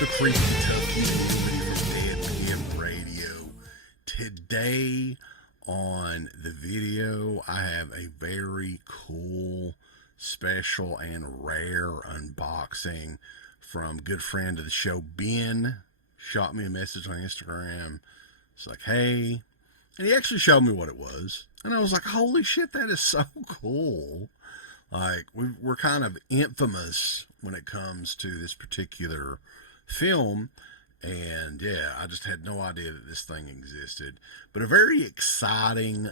the Creepy Kentucky movie from DEADPIT Radio. Today on the video, I have a very cool, special, and rare unboxing from good friend of the show, Ben. Shot me a message on Instagram. It's like, hey, and he actually showed me what it was. And I was like, holy shit, that is so cool. Like, we're kind of infamous when it comes to this particular film. And yeah, I just had no idea that this thing existed. But a very exciting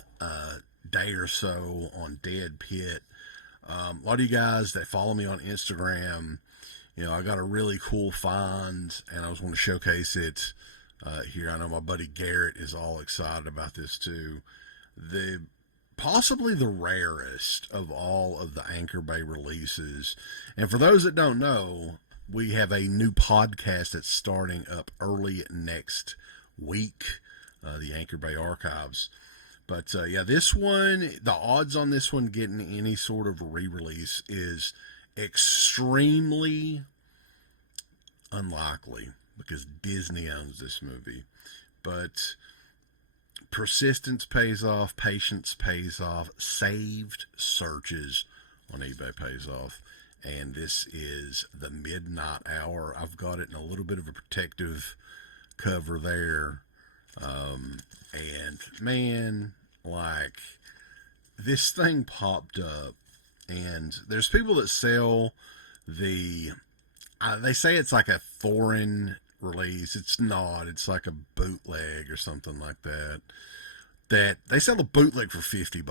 day or so on Dead Pit. A lot of you guys that follow me on Instagram, you know, I got a really cool find, and I was going to showcase it here. I know my buddy Garrett is all excited about this too. Possibly the rarest of all of the Anchor Bay releases. And for those that don't know, we have a new podcast that's starting up early next week, the Anchor Bay Archives. But yeah, this one, the odds on this one getting any sort of re-release is extremely unlikely because Disney owns this movie. But persistence pays off, patience pays off, saved searches on eBay pays off, and this is The Midnight Hour. I've got it in a little bit of a protective cover there, and man, like, this thing popped up, and there's people that sell they say it's like a foreign release. It's not. It's like a bootleg or something like that. That they sell a bootleg for $50,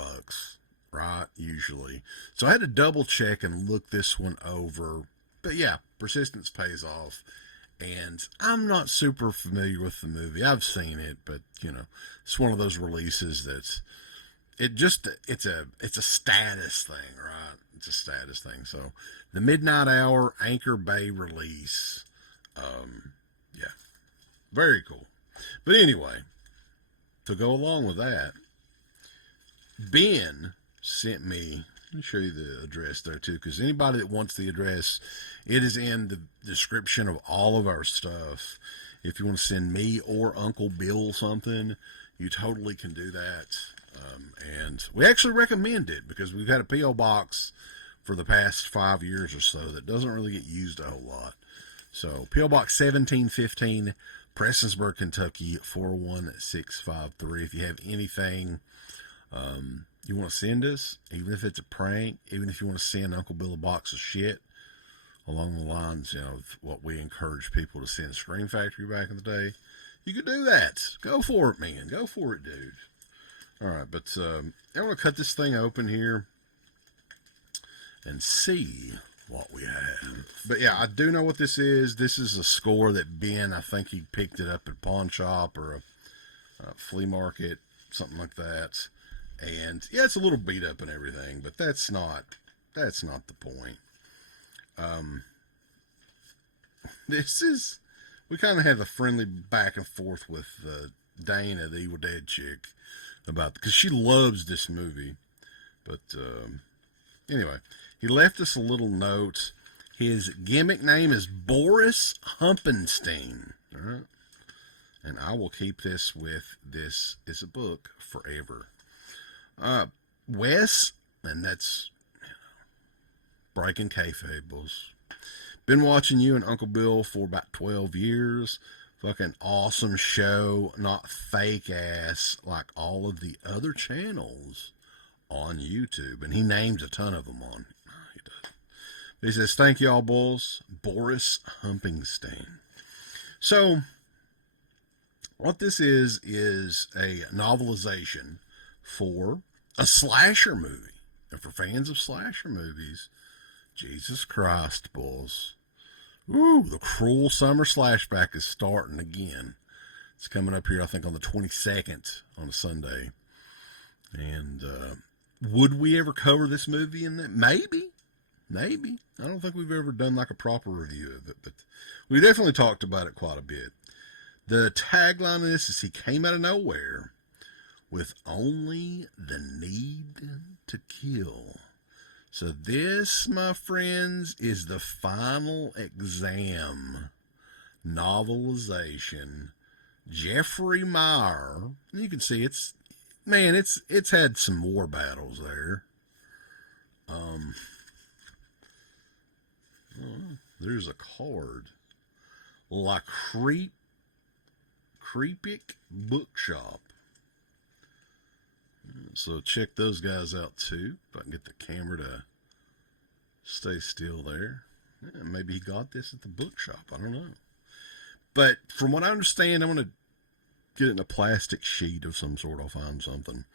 right? Usually. So I had to double check and look this one over. But yeah, persistence pays off. And I'm not super familiar with the movie. I've seen it, but you know, it's one of those releases that's it's a status thing, right? It's a status thing. So the Midnight Hour Anchor Bay release. Yeah, very cool. But anyway, to go along with that, Ben sent me, let me show you the address there too, because anybody that wants the address, it is in the description of all of our stuff. If you want to send me or Uncle Bill something, you totally can do that. And we actually recommend it because we've had a P.O. box for the past 5 years or so that doesn't really get used a whole lot. So, P.O. Box 1715, Prestonsburg, Kentucky, 41653. If you have anything you want to send us, even if it's a prank, even if you want to send Uncle Bill a box of shit, along the lines, you know, of what we encourage people to send Scream Factory back in the day, you could do that. Go for it, man. Go for it, dude. All right, but I'm going to cut this thing open here and see what we have. But yeah, I do know what this is. This is a score that Ben, I think he picked it up at pawn shop or a flea market, something like that. And yeah, it's a little beat up and everything, but that's not the point. We kind of have a friendly back and forth with Dana, the Evil Dead chick, because she loves this movie. But anyway, he left us a little note. His gimmick name is Boris Humpenstein. All right? And I will keep this with this is a book forever. Wes, and that's, you know, breaking kayfabe. Been watching you and Uncle Bill for about 12 years. Fucking awesome show. Not fake ass like all of the other channels on YouTube. And he names a ton of them on. He does. He says, thank y'all, boys. Boris Humpenstein. So, what this is a novelization for a slasher movie. And for fans of slasher movies, Jesus Christ, boys. Ooh, the cruel summer slashback is starting again. It's coming up here, I think, on the 22nd on a Sunday. And would we ever cover this movie in that? Maybe. I don't think we've ever done like a proper review of it, but we definitely talked about it quite a bit. The tagline of this is he came out of nowhere with only the need to kill. So this, my friends, is the final exam novelization. Jeffrey Meyer. You can see it's had some more battles there. There's a card. La Creepic Bookshop. So check those guys out too. If I can get the camera to stay still there. Yeah, maybe he got this at the bookshop. I don't know. But from what I understand, I'm going to get it in a plastic sheet of some sort. I'll find something.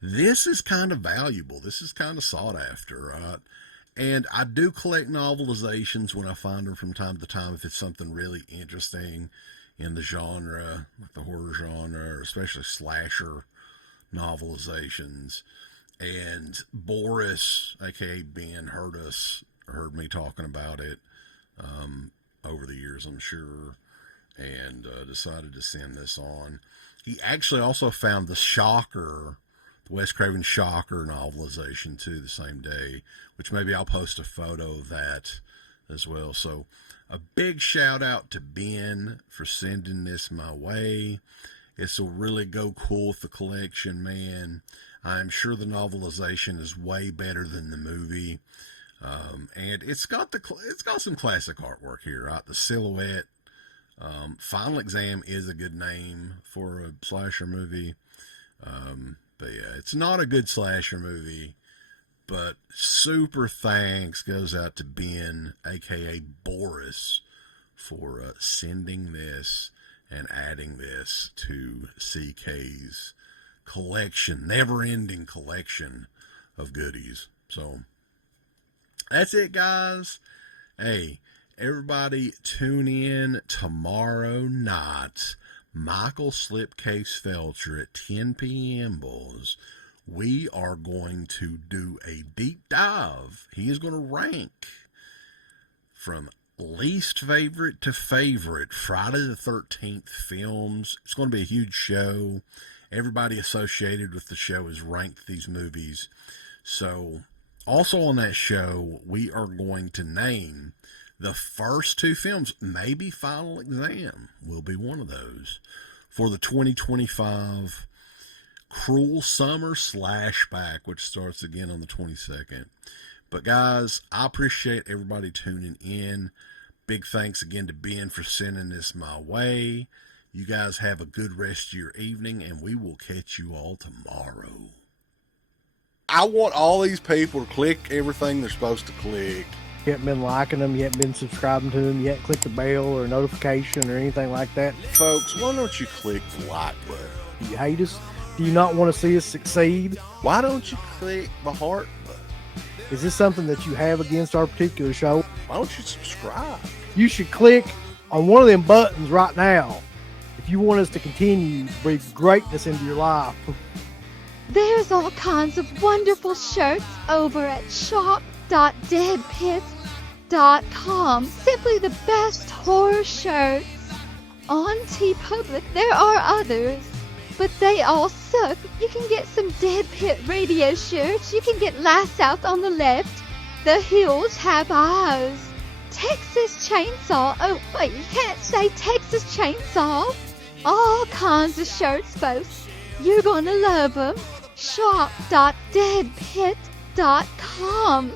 This is kind of valuable. This is kind of sought after, right? And I do collect novelizations when I find them from time to time if it's something really interesting in the genre, like the horror genre, or especially slasher novelizations. And Boris, aka Ben, heard me talking about it over the years, I'm sure, and decided to send this on. He actually also found the Shocker, the Wes Craven Shocker novelization too, the same day, which maybe I'll post a photo of that as well. So a big shout out to Ben for sending this my way. This will really go cool with the collection, man. I'm sure the novelization is way better than the movie. And it's got some classic artwork here, right? The silhouette. Final Exam is a good name for a slasher movie. But yeah, it's not a good slasher movie, but super thanks goes out to Ben, aka Boris, for sending this and adding this to CK's collection, never-ending collection of goodies. So that's it, guys. Hey, everybody tune in tomorrow night. Michael Slipcase Felcher at 10 p.m., boys. We are going to do a deep dive. He is going to rank from least favorite to favorite Friday the 13th films. It's going to be a huge show. Everybody associated with the show has ranked these movies. So also on that show, we are going to name the first two films. Maybe Final Exam will be one of those for the 2025 Cruel Summer Slashback, which starts again on the 22nd. But guys, I appreciate everybody tuning in. Big thanks again to Ben for sending this my way. You guys have a good rest of your evening, and we will catch you all tomorrow. I want all these people to click everything they're supposed to click. You haven't been liking them, you haven't been subscribing to them, you haven't clicked the bell or notification or anything like that. Folks, why don't you click the like button? Do you hate us? Do you not want to see us succeed? Why don't you click the heart button? Is this something that you have against our particular show? Why don't you subscribe? You should click on one of them buttons right now if you want us to continue to bring greatness into your life. There's all kinds of wonderful shirts over at shop.deadpit.com. Simply the best horror shirts. On TeePublic, there are others, but they all suck. You can get some Dead Pit Radio shirts. You can get Last Out on the Left. The Hills Have Eyes. Texas Chainsaw. Oh, wait, you can't say Texas Chainsaw. All kinds of shirts, folks. You're gonna love them. Shop.deadpit.com.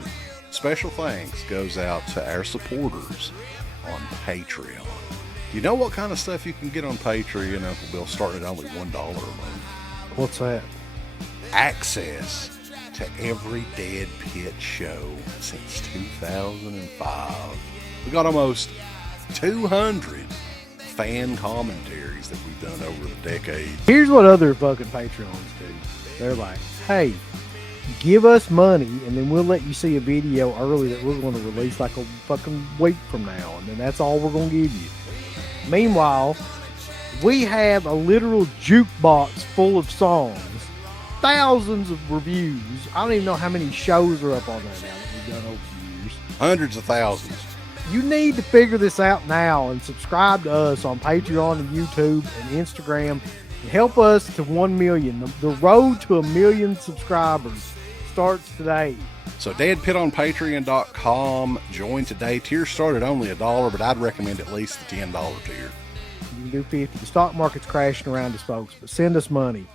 Special thanks goes out to our supporters on Patreon. You know what kind of stuff you can get on Patreon, Uncle Bill, starting at only $1 a month? What's that? Access to every Dead Pit show since 2005. We got almost 200 fan commentaries that we've done over the decades. Here's what other fucking Patreons do. They're like, hey, give us money and then we'll let you see a video early that we're going to release like a fucking week from now, and then that's all we're going to give you. Meanwhile, we have a literal jukebox full of songs, thousands of reviews. I don't even know how many shows are up on there now that we've done over the years. Hundreds of thousands. You need to figure this out now and subscribe to us on Patreon and YouTube and Instagram and help us to 1 million. The road to 1 million subscribers starts today. So DEADPIT on Patreon.com. Join today. Tiers start at only $1, but I'd recommend at least the $10 tier. You can do 50. The stock market's crashing around us, folks, but send us money.